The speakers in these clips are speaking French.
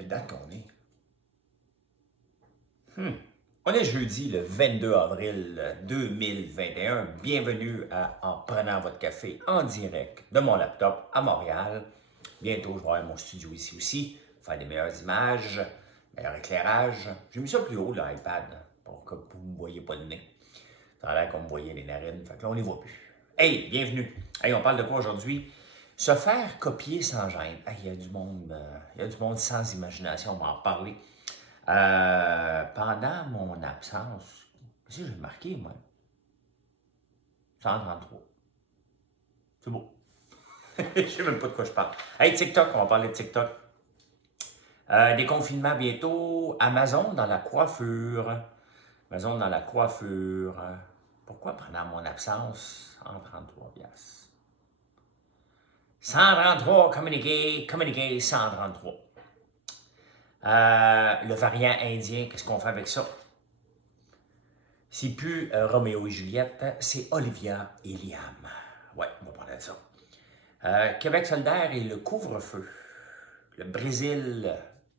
Quelle date qu'on est? On est jeudi le 22 avril 2021. Bienvenue à En prenant votre café en direct de mon laptop à Montréal. Bientôt, je vais avoir mon studio ici aussi, faire des meilleures images, meilleur éclairage. J'ai mis ça plus haut, l'iPad, pour que vous ne me voyez pas le nez. Ça a l'air qu'on me voyait les narines, fait que là, on ne les voit plus. Hey, bienvenue! Hey, on parle de quoi aujourd'hui? Se faire copier sans gêne. Hey, il y a du monde sans imagination, on va en parler. Pendant mon absence, qu'est-ce que j'ai marqué, moi? 133. C'est beau. Je sais même pas de quoi je parle. Hey, TikTok, on va parler de TikTok. Déconfinement bientôt. Amazon dans la coiffure. Amazon dans la coiffure. Pourquoi pendant mon absence, 133 piastres? 133, communiqué, 133. Le variant indien, qu'est-ce qu'on fait avec ça? C'est plus Roméo et Juliette, c'est Olivia et Liam. Ouais, on va parler de ça. Québec solidaire et le couvre-feu. Le Brésil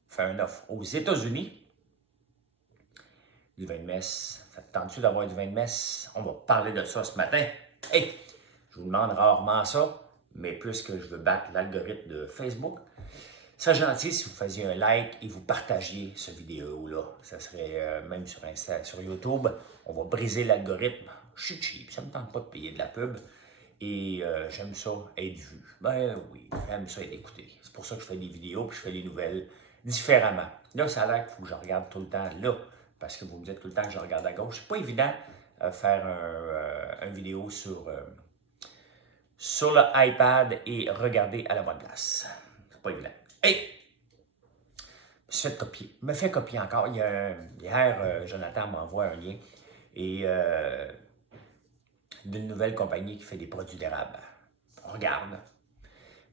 fait un offre aux États-Unis. Du vin de messe. Ça te tente-tu d'avoir du vin de messe? On va parler de ça ce matin. Hey, je vous demande rarement ça, mais puisque je veux battre l'algorithme de Facebook, ça serait gentil si vous faisiez un like et vous partagiez cette vidéo-là. Ça serait même sur Insta, sur YouTube. On va briser l'algorithme. Je suis cheap, ça ne me tente pas de payer de la pub. Et j'aime ça être vu. Ben oui, j'aime ça être écouté. C'est pour ça que je fais des vidéos et je fais des nouvelles différemment. Là, ça a l'air qu'il faut que je regarde tout le temps là. Parce que vous me dites tout le temps que je regarde à gauche. C'est pas évident faire une vidéo sur le iPad et regarder à la bonne place. C'est pas évident. Hey! Me fait copier encore. Hier, Jonathan m'envoie un lien et d'une nouvelle compagnie qui fait des produits d'érable. On regarde.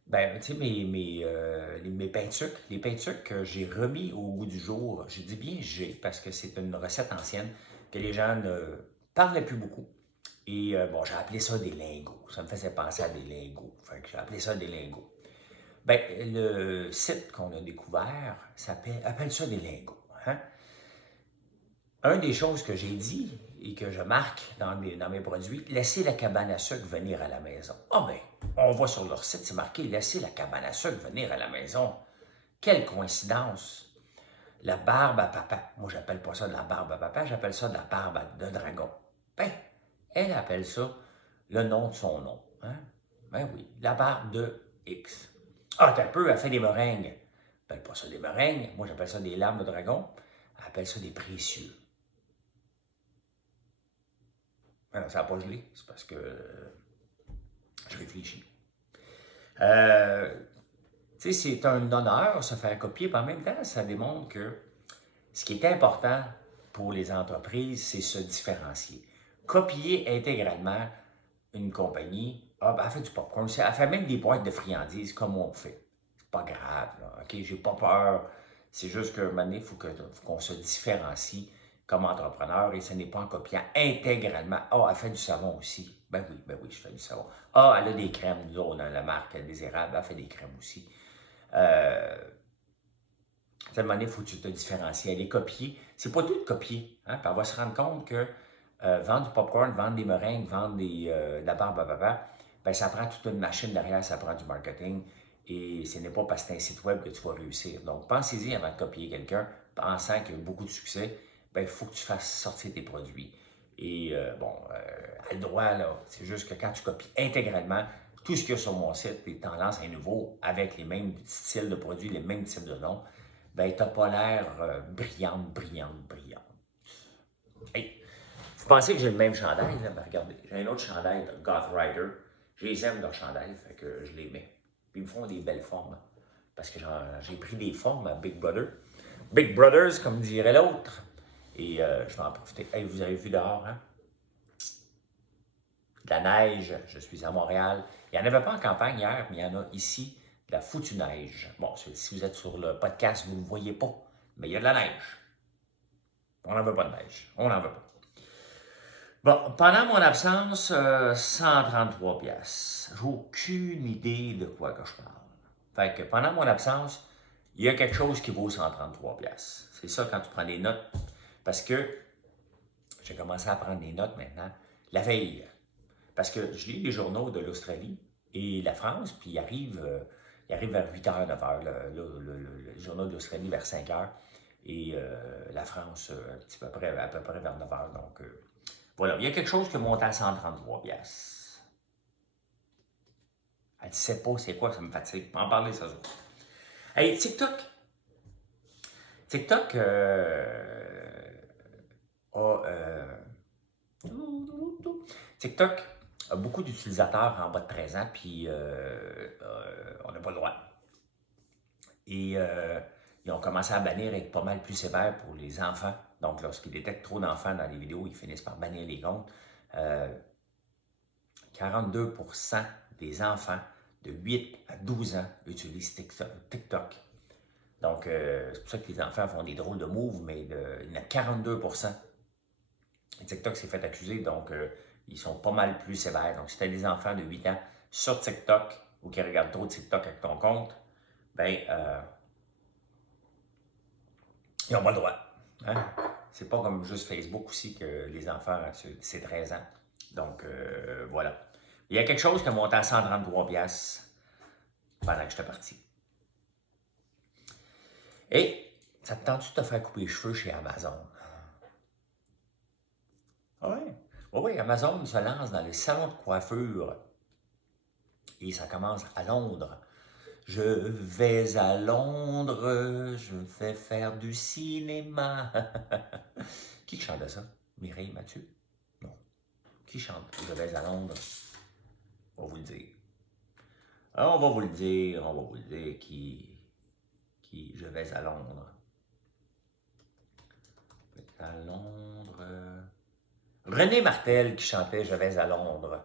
Ben, tu sais, mes pains de sucre, les pains de sucre que j'ai remis au goût du jour, je dis bien j'ai, parce que c'est une recette ancienne que les gens ne parlaient plus beaucoup. Et bon, j'ai appelé ça des lingots. Ça me faisait penser à des lingots. Fait que j'ai appelé ça des lingots. Ben, le site qu'on a découvert appelle ça des lingots. Hein? Une des choses que j'ai dit et que je marque dans mes produits, laissez la cabane à sucre venir à la maison. Ah ben, on voit sur leur site, c'est marqué laissez la cabane à sucre venir à la maison. Quelle coïncidence! La barbe à papa. Moi, j'appelle pas ça de la barbe à papa, j'appelle ça de la barbe de dragon. Ben, elle appelle ça le nom de son nom. Hein? Ben oui, la barbe de X. Ah, t'as un peu, elle fait des meringues. Elle appelle pas ça des meringues. Moi, j'appelle ça des larmes de dragon. Elle appelle ça des précieux. Alors, ça n'a pas gelé, c'est parce que je réfléchis. Tu sais, c'est un honneur se faire copier, mais en même temps, ça démontre que ce qui est important pour les entreprises, c'est se différencier. Copier intégralement une compagnie, ah, ben, elle fait du popcorn, elle fait même des boîtes de friandises comme on fait. C'est pas grave, là, OK? J'ai pas peur. C'est juste qu'à un moment donné, il faut qu'on se différencie comme entrepreneur et ce n'est pas en copiant intégralement. Ah, elle fait du savon aussi. Ben oui, je fais du savon. Ah, elle a des crèmes, nous autres, dans la marque Désirable, elle fait des crèmes aussi. À un moment donné, il faut que tu te différencies. Elle est copiée. C'est pas tout de copier. Hein? Puis on va se rendre compte que vendre du popcorn, vendre des meringues, vendre de la barbe à papa, ben, ça prend toute une machine derrière, ça prend du marketing. Et ce n'est pas parce que c'est un site web que tu vas réussir. Donc, pensez-y avant de copier quelqu'un, pensant qu'il y a beaucoup de succès, ben, il faut que tu fasses sortir tes produits. Et elle a le droit, là. C'est juste que quand tu copies intégralement tout ce qu'il y a sur mon site, et tu en lances un nouveau avec les mêmes styles de produits, les mêmes types de noms, ben, tu n'as pas l'air brillante. Hey, vous pensez que j'ai le même chandail, là? Ben, regardez, j'ai un autre chandail de Goth Rider. Je les aime, leurs chandails, fait que je les mets. Puis ils me font des belles formes. Parce que j'ai pris des formes à Big Brother. Big Brothers, comme dirait l'autre. Et je vais en profiter. Hey, vous avez vu dehors, hein? De la neige, je suis à Montréal. Il n'y en avait pas en campagne hier, mais il y en a ici, de la foutue neige. Bon, si vous êtes sur le podcast, vous ne le voyez pas, mais il y a de la neige. On n'en veut pas de neige. On n'en veut pas. Bon, pendant mon absence, 133 piastres. J'ai aucune idée de quoi que je parle. Fait que pendant mon absence, il y a quelque chose qui vaut 133 pièces. C'est ça quand tu prends des notes. Parce que j'ai commencé à prendre des notes maintenant la veille. Parce que je lis les journaux de l'Australie et la France, puis il arrive vers 8h, 9h, le journal d'Australie vers 5h, et la France un petit peu à peu près vers 9h. Donc, voilà. Il y a quelque chose qui est monté à 133 pièces. Elle ne sait pas c'est quoi, ça me fatigue. On va en parler ça. Hey, TikTok. TikTok TikTok a beaucoup d'utilisateurs en bas de 13 ans, puis on n'a pas le droit. Et ils ont commencé à bannir et être pas mal plus sévères pour les enfants. Donc, lorsqu'ils détectent trop d'enfants dans les vidéos, ils finissent par bannir les comptes. 42% des enfants de 8 à 12 ans utilisent TikTok. Donc, c'est pour ça que les enfants font des drôles de moves, mais il y en a 42%. TikTok s'est fait accuser, donc ils sont pas mal plus sévères. Donc, si tu as des enfants de 8 ans sur TikTok ou qui regardent trop TikTok avec ton compte, ben, ils n'ont pas le droit. Hein? C'est pas comme juste Facebook aussi que les enfants, c'est 13 ans. Donc, voilà. Il y a quelque chose qui a monté à 133 piastres pendant que j'étais parti. Et ça te tente-tu de te faire couper les cheveux chez Amazon? Oui. Oui, Amazon se lance dans les salons de coiffure. Et ça commence à Londres. Je vais à Londres, je vais faire du cinéma. Qui chante ça? Mireille Mathieu? Non. Qui chante Je vais à Londres? On va vous le dire. On va vous le dire, qui Je vais à Londres. Je vais à Londres. René Martel qui chantait Je vais à Londres.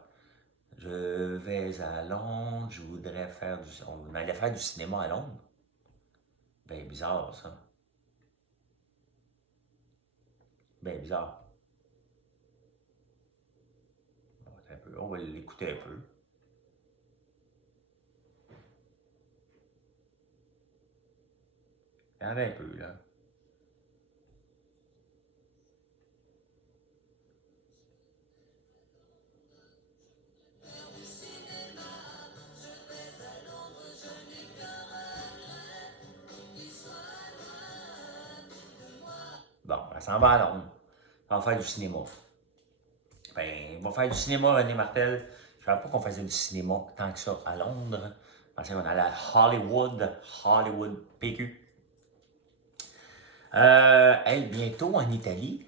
Je vais à Londres, je voudrais faire du... On allait faire du cinéma à Londres. Ben bizarre, ça. Ben bizarre. On va l'écouter un peu. Regardez un peu, là. Bon, elle s'en va à Londres. Elle va faire du cinéma. Ben, on va faire du cinéma, René Martel. Je ne savais pas qu'on faisait du cinéma tant que ça à Londres. Je pensais qu'on allait à Hollywood PQ. Bientôt en Italie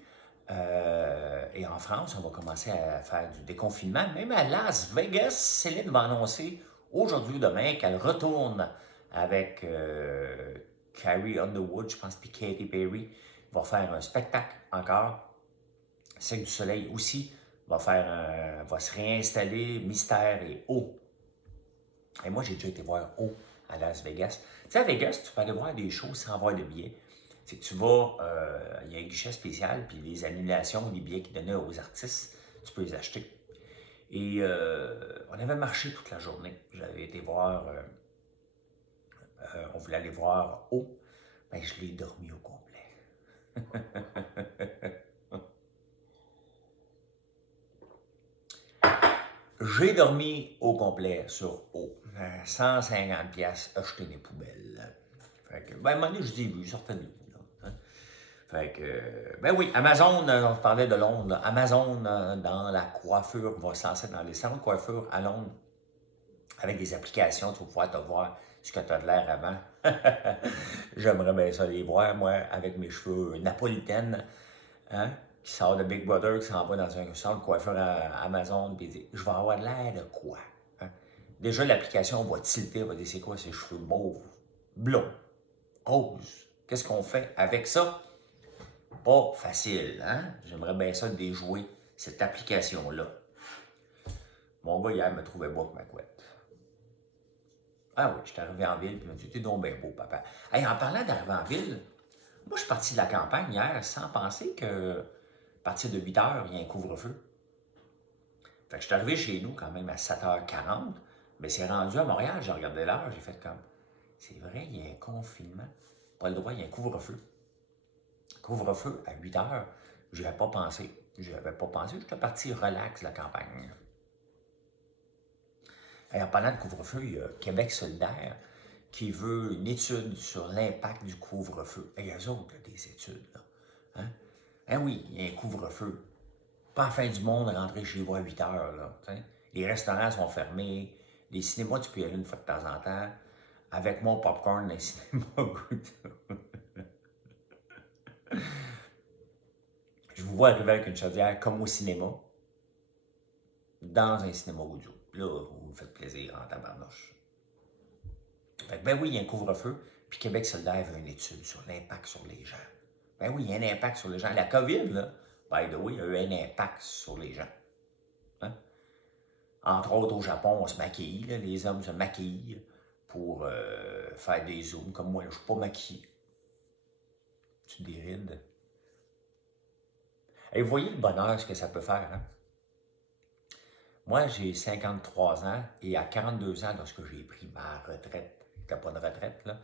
et en France, on va commencer à faire du déconfinement. Même à Las Vegas, Céline va annoncer aujourd'hui ou demain qu'elle retourne avec Carrie Underwood, je pense, puis Katy Perry, va faire un spectacle encore. Cirque du Soleil aussi va se réinstaller, Mystère et O. Et moi, j'ai déjà été voir O à Las Vegas. Tu sais, à Vegas, tu peux aller voir des shows sans avoir de billets. C'est que tu vas, il y a un guichet spécial, puis les annulations, les billets qu'ils donnaient aux artistes, tu peux les acheter. Et on avait marché toute la journée. J'avais été voir, on voulait aller voir O. Ben, je l'ai dormi au complet. J'ai dormi au complet sur O. 150 pièces acheter des poubelles. Fait que, ben, à un moment donné, je dis, oui, certainement. Fait que, ben oui, Amazon, on parlait de Londres. Là. Amazon, dans la coiffure, va se lancer dans les salons de coiffure à Londres avec des applications. Tu vas pouvoir te voir ce que tu as de l'air avant. J'aimerais bien ça les voir, moi, avec mes cheveux napolitaines. Hein? Qui sort de Big Brother, qui s'en va dans un centre de coiffure à Amazon, puis il dit je vais avoir l'air de quoi? Hein? Déjà, l'application va tilter, va dire c'est quoi ces cheveux mauves, blonds, roses? Qu'est-ce qu'on fait avec ça? Pas facile, hein? J'aimerais bien ça déjouer cette application-là. Mon gars, hier, me trouvait beau avec ma couette. Ah oui, je suis arrivé en ville, puis il m'a dit t'es donc bien beau, papa. Hey, en parlant d'arriver en ville, moi, je suis parti de la campagne hier sans penser que à partir de 8 h, il y a un couvre-feu. Fait que je suis arrivé chez nous quand même à 7h40, mais c'est rendu à Montréal, j'ai regardé l'heure, j'ai fait comme C'est vrai, il y a un confinement. Pas le droit, il y a un couvre-feu. Couvre-feu à 8 heures. Je n'y avais pas pensé. Je n'avais pas pensé. J'étais parti relax de la campagne. Et en parlant de couvre-feu, il y a Québec solidaire qui veut une étude sur l'impact du couvre-feu. Et eux autres, là, des études, là. Hein? Ah oui, il y a un couvre-feu. Pas la fin du monde, rentrer chez vous à 8 heures, là. T'sais. Les restaurants sont fermés. Les cinémas, tu peux y aller une fois de temps en temps. Avec mon popcorn, les cinémas goûtent. Je vous vois arriver avec une chaudière comme au cinéma, dans un cinéma audio. Là, vous me faites plaisir en tabarnouche. Fait que, ben oui, il y a un couvre-feu, puis Québec solidaire veut une étude sur l'impact sur les gens. Ben oui, il y a un impact sur les gens. La COVID, là, by the way, a eu un impact sur les gens. Hein? Entre autres, au Japon, on se maquille, là, les hommes se maquillent pour faire des zooms. Comme moi, là, je ne suis pas maquillé. Tu des rides. Et vous voyez le bonheur, ce que ça peut faire, hein? Moi, j'ai 53 ans et à 42 ans, lorsque j'ai pris ma retraite, c'était pas une retraite, là,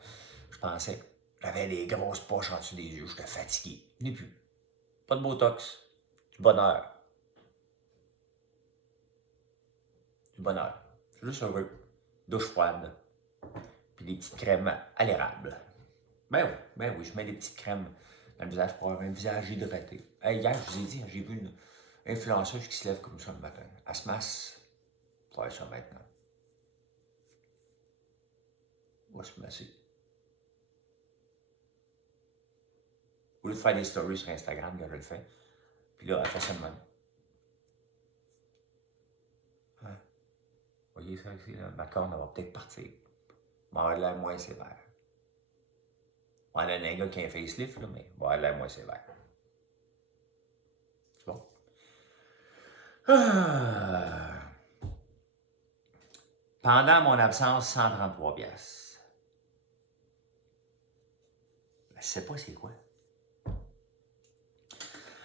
je pensais, j'avais les grosses poches en dessous des yeux, j'étais fatigué. Je n'ai plus. Pas de botox, du bonheur. Du bonheur. Je suis juste heureux. Douche froide, puis des petites crèmes à l'érable. Ben oui, je mets des petites crèmes dans le visage pour avoir un visage hydraté. Hey, hier, je vous ai dit, j'ai vu une influenceuse qui se lève comme ça le matin. Elle se masse. Faire ça maintenant. On va se masser. Au lieu de faire des stories sur Instagram, là, je le fais. Puis là, elle fait ça de même. Hein? Vous voyez ça ici, là? Ma corne, elle va peut-être partir. Mais elle va l'air moins sévère. On a un gars qui a un facelift, là, mais elle va l'air moins sévère. C'est bon? Ah. Pendant mon absence, 133 piastres. Je ne sais pas c'est quoi.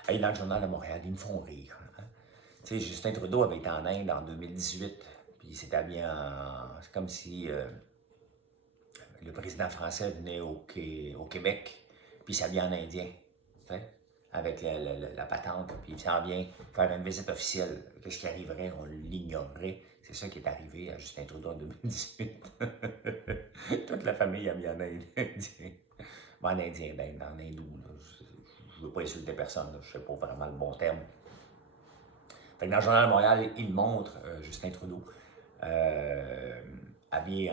Hey, dans le Journal de Montréal, ils me font rire. Hein? Tu sais, Justin Trudeau avait été en Inde en 2018, puis il s'est habillé en... C'est comme si le président français venait au Québec, puis il s'habillait en Indien, avec la patente, puis il s'en vient faire une visite officielle. Qu'est-ce qui arriverait? On l'ignorerait. C'est ça qui est arrivé à Justin Trudeau en 2018. Toute la famille a mis en Indien. En Indien, en hindou. Je ne veux pas insulter personne, là. Je ne sais pas vraiment le bon terme. Fait que dans le Journal de Montréal, il montre Justin Trudeau habillé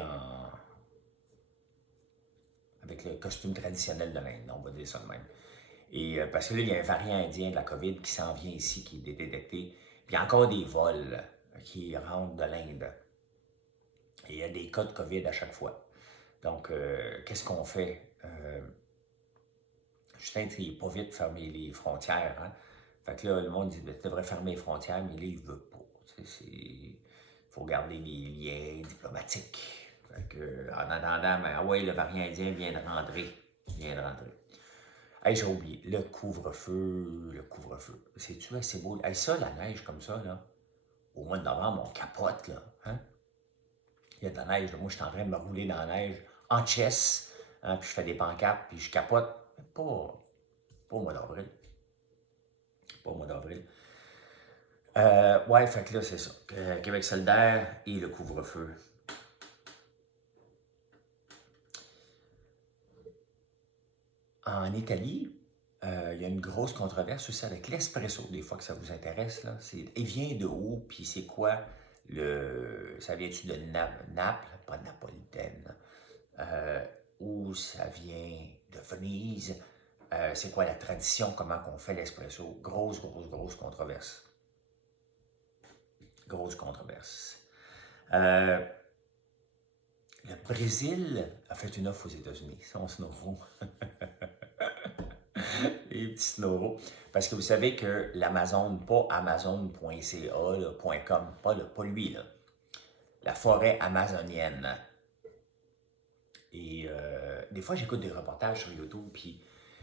avec le costume traditionnel de l'Inde, on va dire ça de même. Et parce que là, il y a un variant indien de la COVID qui s'en vient ici, qui est détecté. Puis il y a encore des vols qui rentrent de l'Inde. Et il y a des cas de COVID à chaque fois. Donc, qu'est-ce qu'on fait? Justin, il n'est pas vite de fermer les frontières. Hein? Fait que là, le monde dit, tu devrais fermer les frontières, mais là, il ne veut pas. Il faut garder les liens diplomatiques. Fait que, en attendant, ben, ah ouais, le variant indien vient de rentrer. Hey, j'ai oublié, le couvre-feu. C'est-tu assez beau? Hey, ça, la neige comme ça, là, au mois de novembre, on capote, là. Hein? Il y a de la neige, là. Moi, je suis en train de me rouler dans la neige en chess, hein, puis je fais des pancartes, puis je capote. Pas au mois d'avril. Ouais, fait que là, c'est ça. Québec solidaire et le couvre-feu. En Italie, il y a une grosse controverse aussi avec l'espresso, des fois que ça vous intéresse. Là. Il vient de où, puis c'est quoi ça vient-tu de Naples, pas napolitaine, ou ça vient de Venise, c'est quoi la tradition, comment qu'on fait l'espresso. Grosse controverse. Grosse controverse. Le Brésil a fait une offre aux États-Unis, son snorro. Les petits snorros. Parce que vous savez que l'Amazon, pas amazon.ca, .com, pas lui, là. La forêt amazonienne. Et des fois, j'écoute des reportages sur YouTube, puis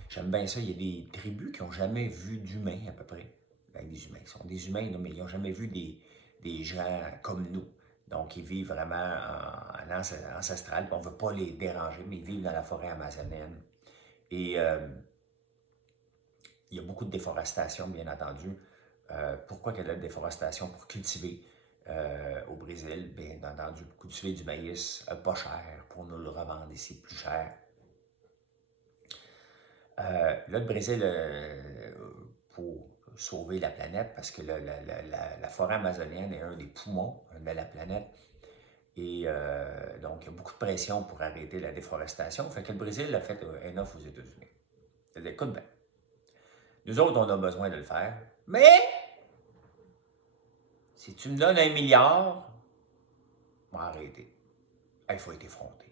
j'aime bien ça. Il y a des tribus qui n'ont jamais vu d'humains, à peu près. Ben, des humains, ils sont des humains, là, mais ils n'ont jamais vu des gens comme nous, Donc, ils vivent vraiment en ancestral, puis on ne veut pas les déranger, mais ils vivent dans la forêt amazonienne. Et il y a beaucoup de déforestation, bien entendu. Pourquoi il y a de la déforestation? Pour cultiver au Brésil, bien entendu, cultiver du maïs pas cher pour nous le revendre ici plus cher. Là, le Brésil, pour sauver la planète, parce que la forêt amazonienne est un des poumons de la planète, et donc il y a beaucoup de pression pour arrêter la déforestation. Fait que le Brésil a fait un offre aux États-Unis. Il a dit, écoute bien, nous autres, on a besoin de le faire, mais si tu me donnes 1 milliard, on va arrêter. Il faut être effronté.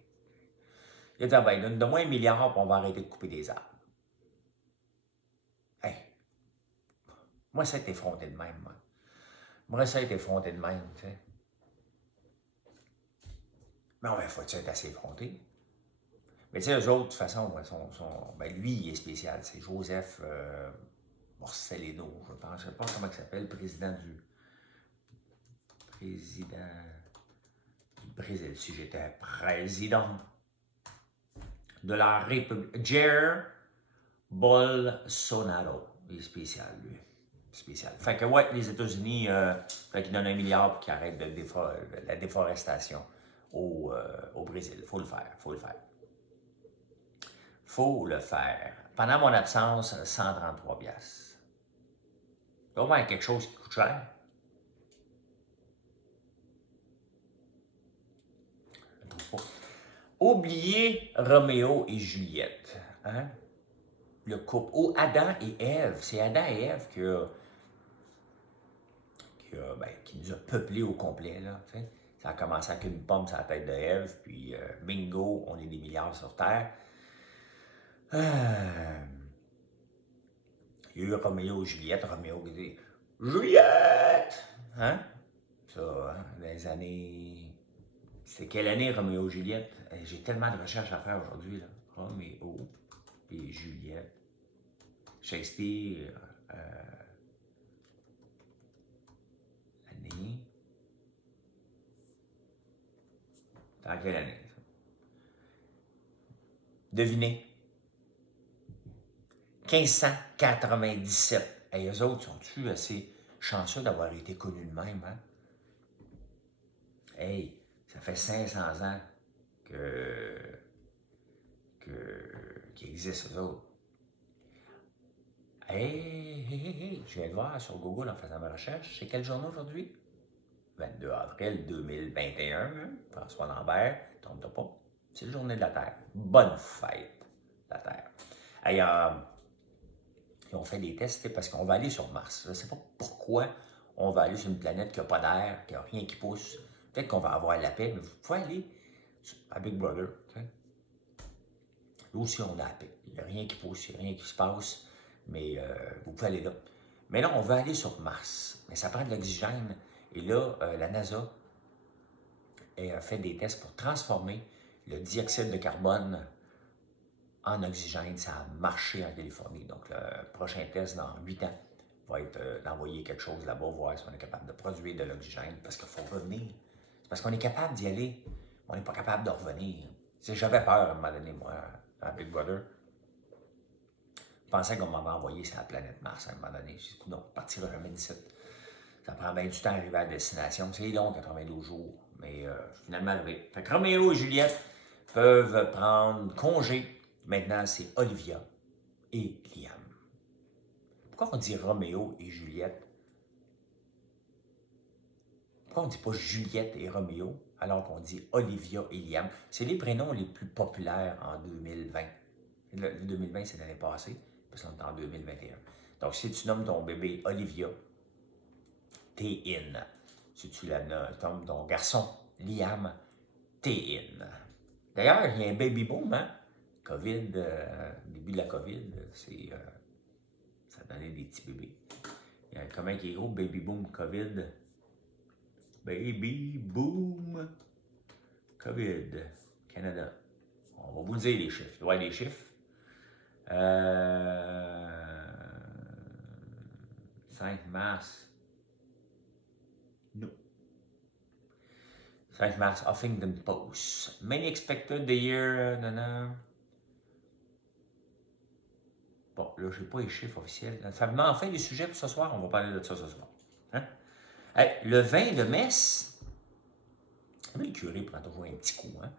Il a dit, ah ben, donne-moi 1 milliard, puis on va arrêter de couper des arbres. Hey, moi, ça a été effronté de même, moi. Moi, ça a été effronté de même, tu sais. Mais il faut être assez effronté. Mais tu sais, eux autres, de toute façon, ben, lui, il est spécial. C'est Joseph Borsellino, je pense. Je ne sais pas comment il s'appelle, président du Brésil. Si j'étais président de la République. Jair Bolsonaro. Il est spécial, lui. Spécial. Fait que, ouais, les États-Unis, ils donnent 1 milliard pour qu'ils arrêtent la déforestation au Brésil. Faut le faire, faut le faire. Faut le faire. Pendant mon absence, 133 piastres. Il doit y avoir quelque chose qui coûte cher. Oubliez Roméo et Juliette. Hein? Le couple. Oh, Adam et Ève. C'est Adam et Ève qui nous a peuplés au complet. Là, t'sais. Ça a commencé avec une pomme sur la tête de Ève, puis bingo, on est des milliards sur Terre. Il y a eu Roméo et Juliette. Roméo qui dit Juliette! Hein? Ça, hein? Dans les années. C'est quelle année, Roméo et Juliette? J'ai tellement de recherches à faire aujourd'hui. Là. Roméo et Juliette. Shakespeare. Année. Dans quelle année? Ça? Devinez. 1597. Et eux autres, sont-tu assez chanceux d'avoir été connus de même, hein? Hey, ça fait 500 ans qu'ils existent, eux autres. Hey, je viens de voir sur Google en faisant ma recherche. C'est quelle journée aujourd'hui? 22 avril 2021, hein? François Lambert, trompe-toi pas. C'est la journée de la Terre. Bonne fête, la Terre. Hey, ils ont fait des tests parce qu'on va aller sur Mars. Je ne sais pas pourquoi on va aller sur une planète qui n'a pas d'air, qui n'a rien qui pousse. Peut-être qu'on va avoir la paix, mais vous pouvez aller à Big Brother. Nous aussi, on a la paix. Il n'y a rien qui pousse, il n'y a rien qui se passe, mais vous pouvez aller là. Mais là, on va aller sur Mars. Mais ça prend de l'oxygène. Et là, la NASA a fait des tests pour transformer le dioxyde de carbone en oxygène. Ça a marché en Californie. Donc, le prochain test dans 8 ans va être d'envoyer quelque chose là-bas, voir si on est capable de produire de l'oxygène, parce qu'il faut revenir. C'est parce qu'on est capable d'y aller, mais on n'est pas capable de revenir. J'avais peur à un moment donné, moi, à Big Brother. Je pensais qu'on m'avait envoyé sur la planète Mars à un moment donné. J'ai dit, non, partir jamais d'ici. Ça prend bien du temps d'arriver à la destination. C'est long, 92 jours. Mais finalement, arrivé. Fait que Roméo et Juliette peuvent prendre congé. Maintenant, c'est Olivia et Liam. Pourquoi on dit Roméo et Juliette? Pourquoi on ne dit pas Juliette et Roméo alors qu'on dit Olivia et Liam? C'est les prénoms les plus populaires en 2020. Le 2020, c'est l'année passée, parce qu'on est en 2021. Donc, si tu nommes ton bébé Olivia, t'es in. Si tu nommes ton garçon Liam, t'es in. D'ailleurs, il y a un baby boom, hein? COVID, début de la COVID, ça donnait des petits bébés. Il y a comment qui est gros, baby boom COVID. Baby boom COVID. Canada. On va vous le dire les chiffres. Il doit y avoir des chiffres. 5 mars. Non. 5 mars, Huffington Post. Many expected the year... Bon, là, je n'ai pas les chiffres officiels. Ça me met enfin des sujets pour ce soir. On va parler de ça ce soir. Hein? Hey, le vin de messe... Le curé prend toujours un petit coup. Hein?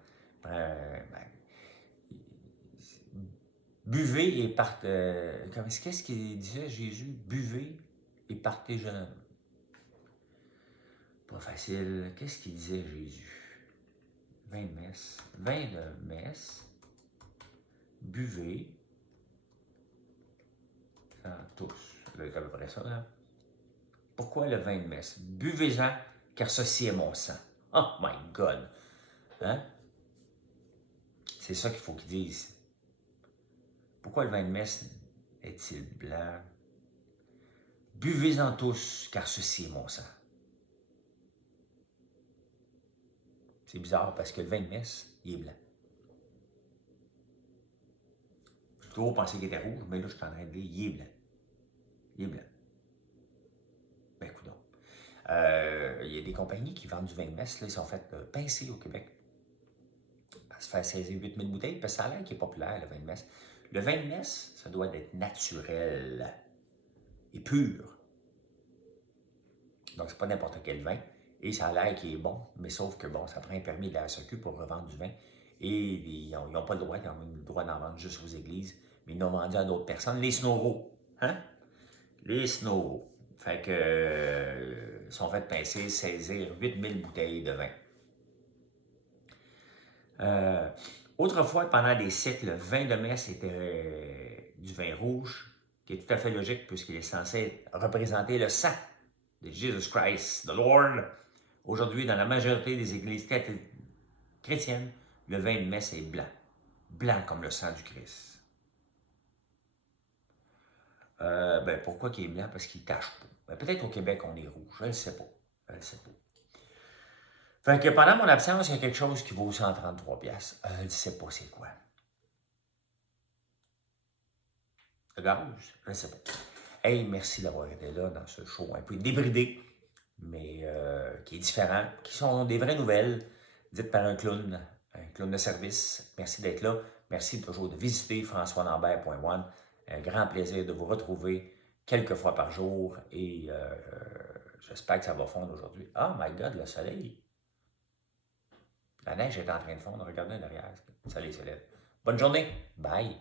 Buvez et partez... Qu'est-ce qu'il disait Jésus? Buvez et partez jeune. Pas facile. Qu'est-ce qu'il disait Jésus? Vin de messe. Vin de messe. Buvez. Tous. C'est à peu près ça, là. Pourquoi le vin de messe? Buvez-en, car ceci est mon sang. Oh my God! Hein? C'est ça qu'il faut qu'ils disent. Pourquoi le vin de messe est-il blanc? Buvez-en tous, car ceci est mon sang. C'est bizarre parce que le vin de messe, il est blanc. J'ai toujours pensé qu'il était rouge, mais là, je suis en train de dire, il est blanc. Il est blanc. Ben, écoute donc. Il y a des compagnies qui vendent du vin de messe, là, ils sont fait pincer au Québec. Ça se fait saisir 8000 bouteilles, parce que ça a l'air qui est populaire, le vin de messe. Le vin de messe, ça doit être naturel et pur. Donc, c'est pas n'importe quel vin. Et ça a l'air qui est bon, mais sauf que, bon, ça prend un permis de la SAQ pour revendre du vin. Et ils n'ont pas le droit, ils ont le droit d'en vendre juste aux églises, mais ils l'ont vendu à d'autres personnes. Les snoros, hein? Les snoros. Fait que, ils sont fait pincer, saisir 8000 bouteilles de vin. Autrefois, pendant des siècles, le vin de messe était du vin rouge, qui est tout à fait logique puisqu'il est censé représenter le sang de Jesus Christ, the Lord. Aujourd'hui, dans la majorité des églises chrétiennes, le vin de messe est blanc. Blanc comme le sang du Christ. Pourquoi il est blanc? Parce qu'il ne tache pas. Peut-être au Québec, on est rouge. Je ne sais pas. Je ne sais pas. Fait que pendant mon absence, il y a quelque chose qui vaut 133 piastres. Je ne sais pas c'est quoi. Le gaz? Je ne sais pas. Hey, merci d'avoir été là dans ce show un peu débridé, mais qui est différent, qui sont des vraies nouvelles, dites par un clown de service. Merci d'être là. Merci toujours de visiter françoislambert.one. Un grand plaisir de vous retrouver quelques fois par jour et j'espère que ça va fondre aujourd'hui. Oh my God, le soleil! La neige est en train de fondre. Regardez derrière. Le soleil se lève. Bonne journée. Bye.